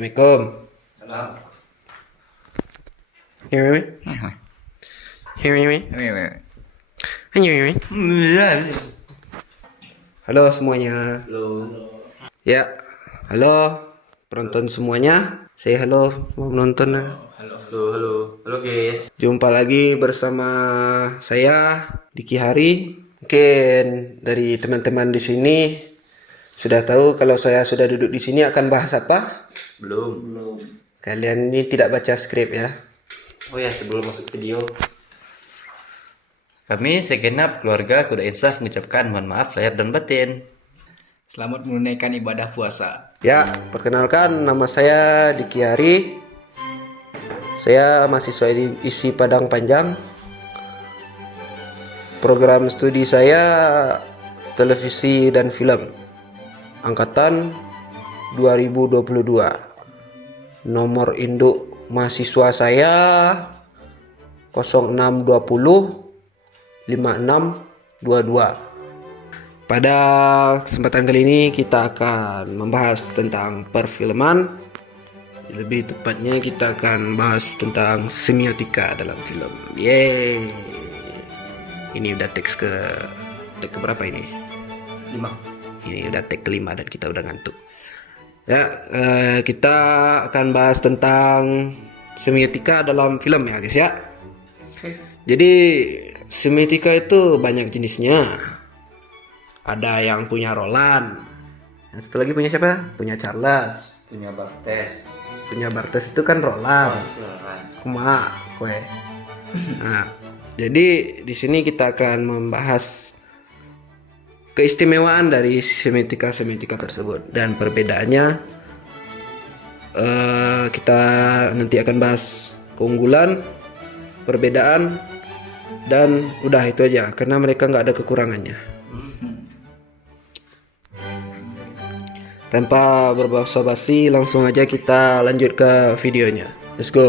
Assalamualaikum. Salam. Hear me? Hear me? Hear me? Halo semuanya. Halo. Ya, halo penonton semuanya. Saya halo mau menonton. Halo guys. Jumpa lagi bersama saya Diki Hari. Mungkin dari teman-teman di sini sudah tahu kalau saya sudah duduk di sini akan bahas apa? Belum. Kalian ini tidak baca skrip ya? Oh ya, sebelum masuk video. Kami segenap keluarga Kuda Insaf mengucapkan mohon maaf lahir dan batin. Selamat menunaikan ibadah puasa. Ya, perkenalkan nama saya Diki Hari. Saya mahasiswa di ISI Padang Panjang. Program studi saya televisi dan film. Angkatan 2022. Nomor induk mahasiswa saya 0620 5622. Pada kesempatan kali ini kita akan membahas tentang perfilman. Lebih tepatnya kita akan bahas tentang semiotika dalam film. Yeay. Ini udah teks ke berapa ini? 5. Ini udah tag kelima dan kita udah ngantuk. Ya, kita akan bahas tentang semiotika dalam film ya guys ya. Jadi semiotika itu banyak jenisnya. Ada yang punya Roland. Yang satu lagi punya siapa? Punya Charles. Punya Bartes. Punya Bartes itu kan Roland. Kuma, kue. Nah, jadi di sini kita akan membahas keistimewaan dari semiotika tersebut dan perbedaannya. Kita nanti akan bahas keunggulan, perbedaan, dan udah itu aja karena mereka nggak ada kekurangannya. Tanpa berbahasa basi, langsung aja kita lanjut ke videonya. Let's go.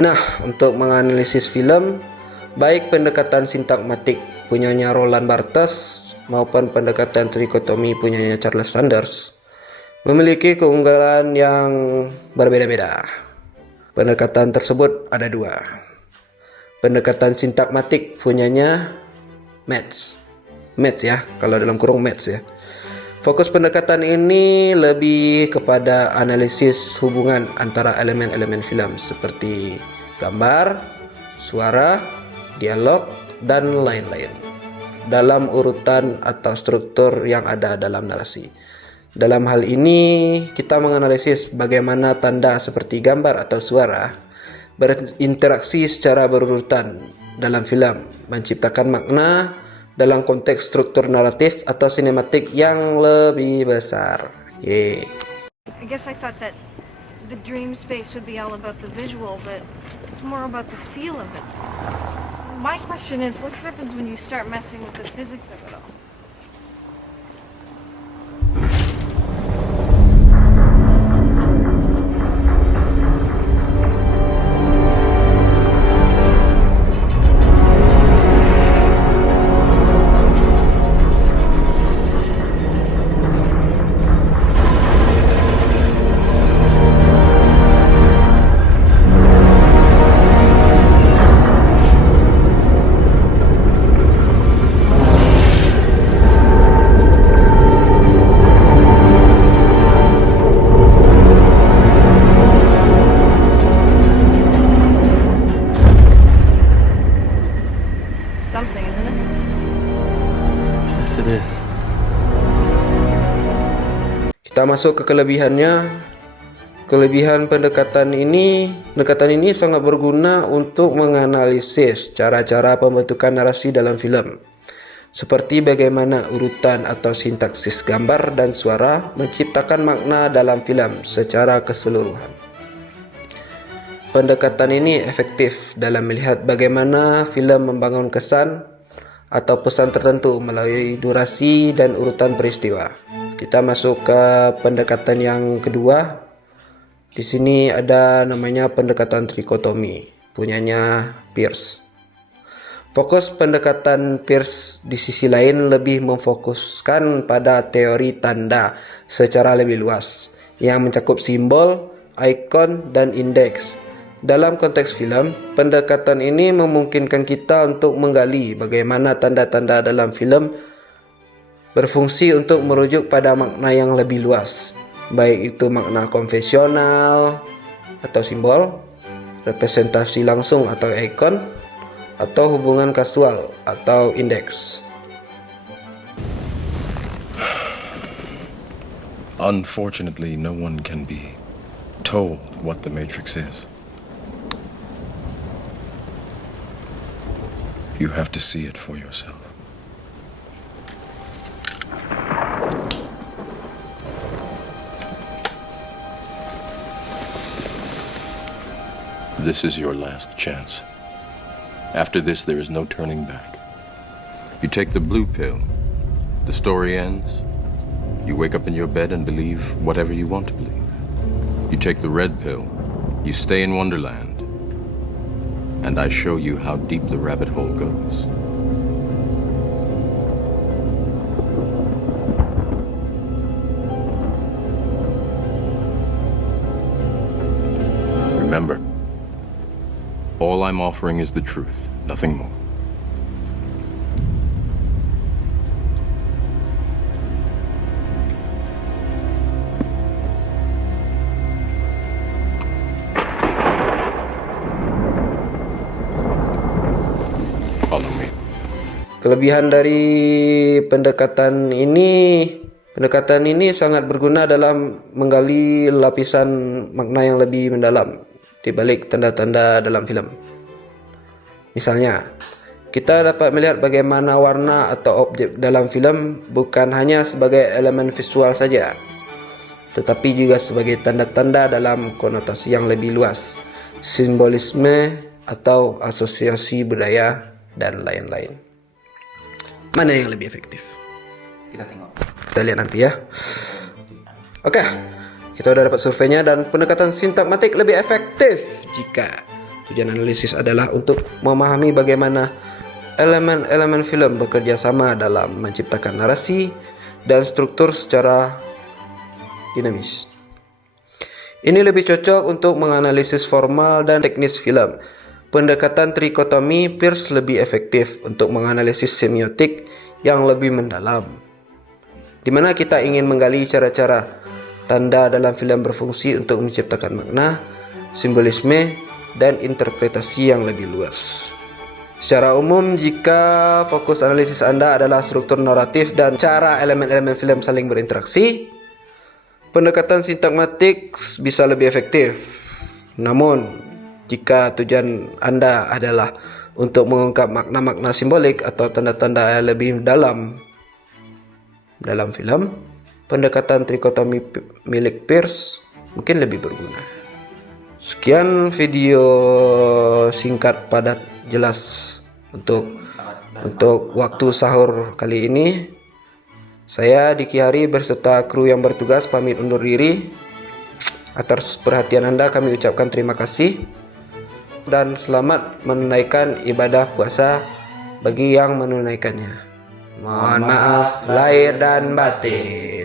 Nah, untuk menganalisis film, baik pendekatan sintakmatik punyanya Roland Barthes maupun pendekatan trikotomi punyanya Charles Sanders memiliki keunggulan yang berbeda-beda. Pendekatan tersebut ada dua. Pendekatan sintakmatik punyanya Metz ya, kalau dalam kurung Metz ya. Fokus pendekatan ini lebih kepada analisis hubungan antara elemen-elemen film seperti gambar, suara, dialog, dan lain-lain dalam urutan atau struktur yang ada dalam narasi. Dalam hal ini, kita menganalisis bagaimana tanda seperti gambar atau suara berinteraksi secara berurutan dalam film, menciptakan makna dalam konteks struktur naratif atau sinematik yang lebih besar. Yeay. I guess I thought that the dream space would be all about the visual, but it's more about the feel of it. My question is, what happens when you start messing with the physics of it all? Something, isn't it? Yes it is. Kita masuk ke kelebihannya. Kelebihan pendekatan ini sangat berguna untuk menganalisis cara-cara pembentukan narasi dalam film. Seperti bagaimana urutan atau sintaksis gambar dan suara menciptakan makna dalam film secara keseluruhan. Pendekatan ini efektif dalam melihat bagaimana film membangun kesan atau pesan tertentu melalui durasi dan urutan peristiwa. Kita masuk ke pendekatan yang kedua. Di sini ada namanya pendekatan trikotomi, punyanya Peirce. Fokus pendekatan Peirce di sisi lain lebih memfokuskan pada teori tanda secara lebih luas yang mencakup simbol, ikon, dan indeks. Dalam konteks film, pendekatan ini memungkinkan kita untuk menggali bagaimana tanda-tanda dalam film berfungsi untuk merujuk pada makna yang lebih luas, baik itu makna konvensional atau simbol, representasi langsung atau ikon, atau hubungan kasual atau indeks. Unfortunately, no one can be told what the Matrix is. You have to see it for yourself. This is your last chance. After this, there is no turning back. You take the blue pill, the story ends. You wake up in your bed and believe whatever you want to believe. You take the red pill, you stay in Wonderland, and I show you how deep the rabbit hole goes. Remember, all I'm offering is the truth, nothing more. Follow me. Kelebihan dari pendekatan ini sangat berguna dalam menggali lapisan makna yang lebih mendalam di balik tanda-tanda dalam film. Misalnya, kita dapat melihat bagaimana warna atau objek dalam film bukan hanya sebagai elemen visual saja, tetapi juga sebagai tanda-tanda dalam konotasi yang lebih luas, simbolisme atau asosiasi budaya, dan lain-lain. Mana yang lebih efektif? Kita tengok. Kita lihat nanti ya. Oke, kita udah dapat surveinya, dan pendekatan sintakmatik lebih efektif jika tujuan analisis adalah untuk memahami bagaimana elemen-elemen film bekerja sama dalam menciptakan narasi dan struktur secara dinamis. Ini lebih cocok untuk menganalisis formal dan teknis film. Pendekatan trikotomi Peirce lebih efektif untuk menganalisis semiotik yang lebih mendalam, di mana kita ingin menggali cara-cara tanda dalam film berfungsi untuk menciptakan makna, simbolisme, dan interpretasi yang lebih luas. Secara umum, jika fokus analisis Anda adalah struktur naratif dan cara elemen-elemen film saling berinteraksi, pendekatan sintakmatik bisa lebih efektif. Namun, jika tujuan Anda adalah untuk mengungkap makna-makna simbolik atau tanda-tanda yang lebih dalam film, pendekatan trikotomi milik Peirce mungkin lebih berguna. Sekian video singkat, padat, jelas untuk waktu sahur kali ini. Saya Diki Hari berserta kru yang bertugas pamit undur diri. Atas perhatian Anda kami ucapkan terima kasih, dan selamat menunaikan ibadah puasa bagi yang menunaikannya. Mohon maaf lahir dan batin.